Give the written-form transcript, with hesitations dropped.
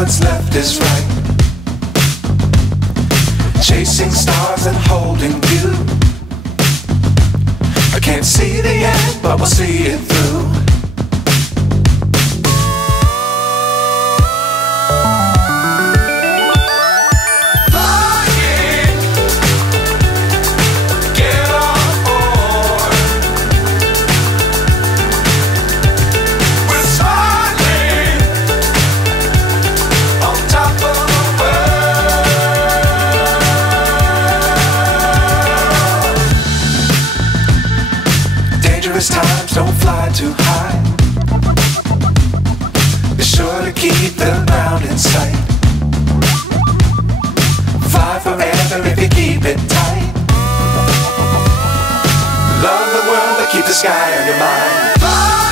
what's left is right. Chasing stars and holding you. I can't see the end, but we'll see it through. Times don't fly too high. Be sure to keep the ground in sight. Fly forever if you keep it tight. Love the world but keep the sky on your mind. Fly.